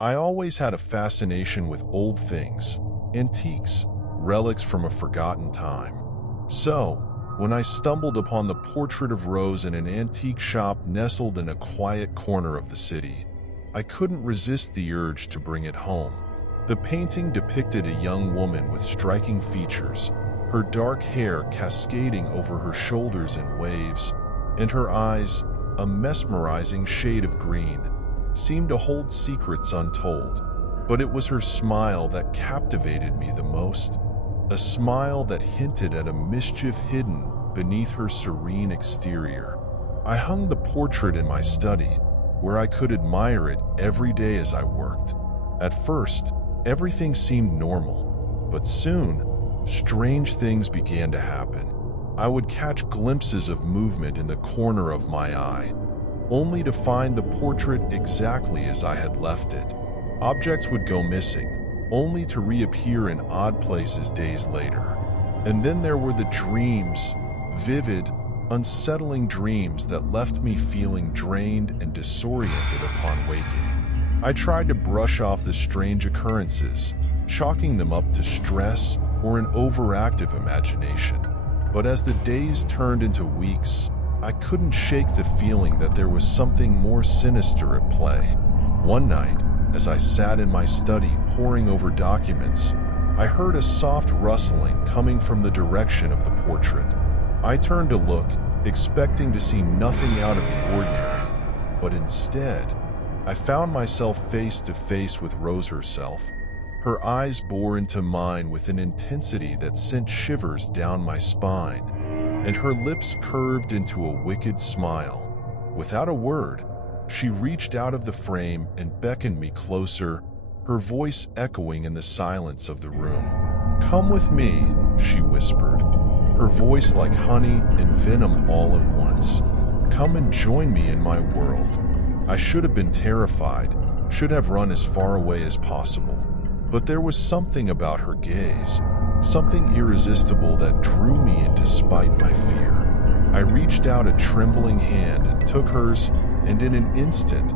I always had a fascination with old things, antiques, relics from a forgotten time. So, when I stumbled upon the portrait of Rose in an antique shop nestled in a quiet corner of the city, I couldn't resist the urge to bring it home. The painting depicted a young woman with striking features, her dark hair cascading over her shoulders in waves, and her eyes, a mesmerizing shade of green, seemed to hold secrets untold. But it was her smile that captivated me the most, a smile that hinted at a mischief hidden beneath her serene exterior. I hung the portrait in my study, where I could admire it every day as I worked. At first, everything seemed normal, but soon, strange things began to happen. I would catch glimpses of movement in the corner of my eye, only to find the portrait exactly as I had left it. Objects would go missing, only to reappear in odd places days later. And then there were the dreams, vivid, unsettling dreams that left me feeling drained and disoriented upon waking. I tried to brush off the strange occurrences, chalking them up to stress or an overactive imagination. But as the days turned into weeks, I couldn't shake the feeling that there was something more sinister at play. One night, as I sat in my study poring over documents, I heard a soft rustling coming from the direction of the portrait. I turned to look, expecting to see nothing out of the ordinary, but instead, I found myself face to face with Rose herself. Her eyes bore into mine with an intensity that sent shivers down my spine, and her lips curved into a wicked smile. Without a word, she reached out of the frame and beckoned me closer, her voice echoing in the silence of the room. "Come with me," she whispered, her voice like honey and venom all at once. "Come and join me in my world." I should have been terrified, should have run as far away as possible. But there was something about her gaze, something irresistible that drew me in despite my fear. I reached out a trembling hand and took hers, and in an instant,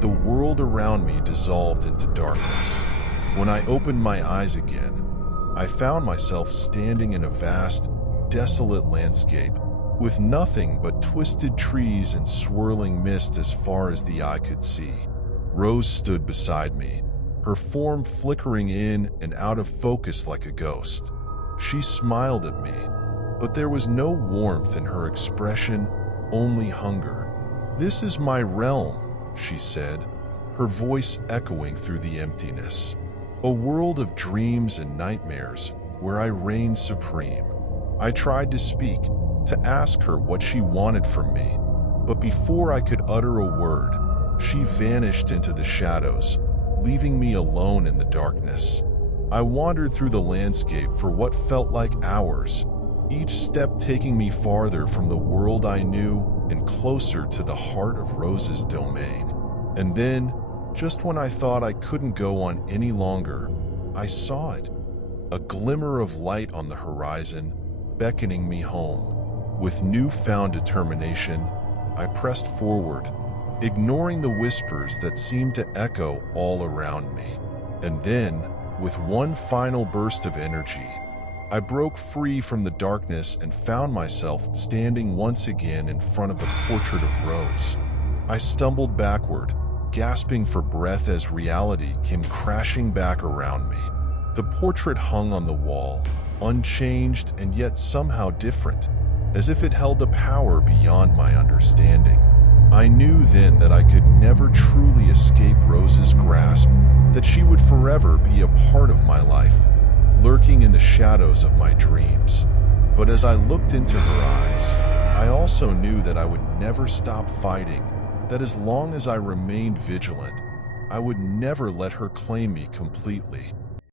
the world around me dissolved into darkness. When I opened my eyes again, I found myself standing in a vast, desolate landscape, with nothing but twisted trees and swirling mist as far as the eye could see. Rose stood beside me, her form flickering in and out of focus like a ghost. She smiled at me, but there was no warmth in her expression, only hunger. "This is my realm," she said, her voice echoing through the emptiness. "A world of dreams and nightmares where I reign supreme." I tried to speak, to ask her what she wanted from me, but before I could utter a word, she vanished into the shadows, leaving me alone in the darkness. I wandered through the landscape for what felt like hours, each step taking me farther from the world I knew and closer to the heart of Rose's domain. And then, just when I thought I couldn't go on any longer, I saw it. A glimmer of light on the horizon, beckoning me home. With newfound determination, I pressed forward, ignoring the whispers that seemed to echo all around me. And then, with one final burst of energy, I broke free from the darkness and found myself standing once again in front of the portrait of Rose. I stumbled backward, gasping for breath as reality came crashing back around me. The portrait hung on the wall, unchanged and yet somehow different, as if it held a power beyond my understanding. I knew then that I could never truly escape Rose's grasp, that she would forever be a part of my life, lurking in the shadows of my dreams. But as I looked into her eyes, I also knew that I would never stop fighting, that as long as I remained vigilant, I would never let her claim me completely.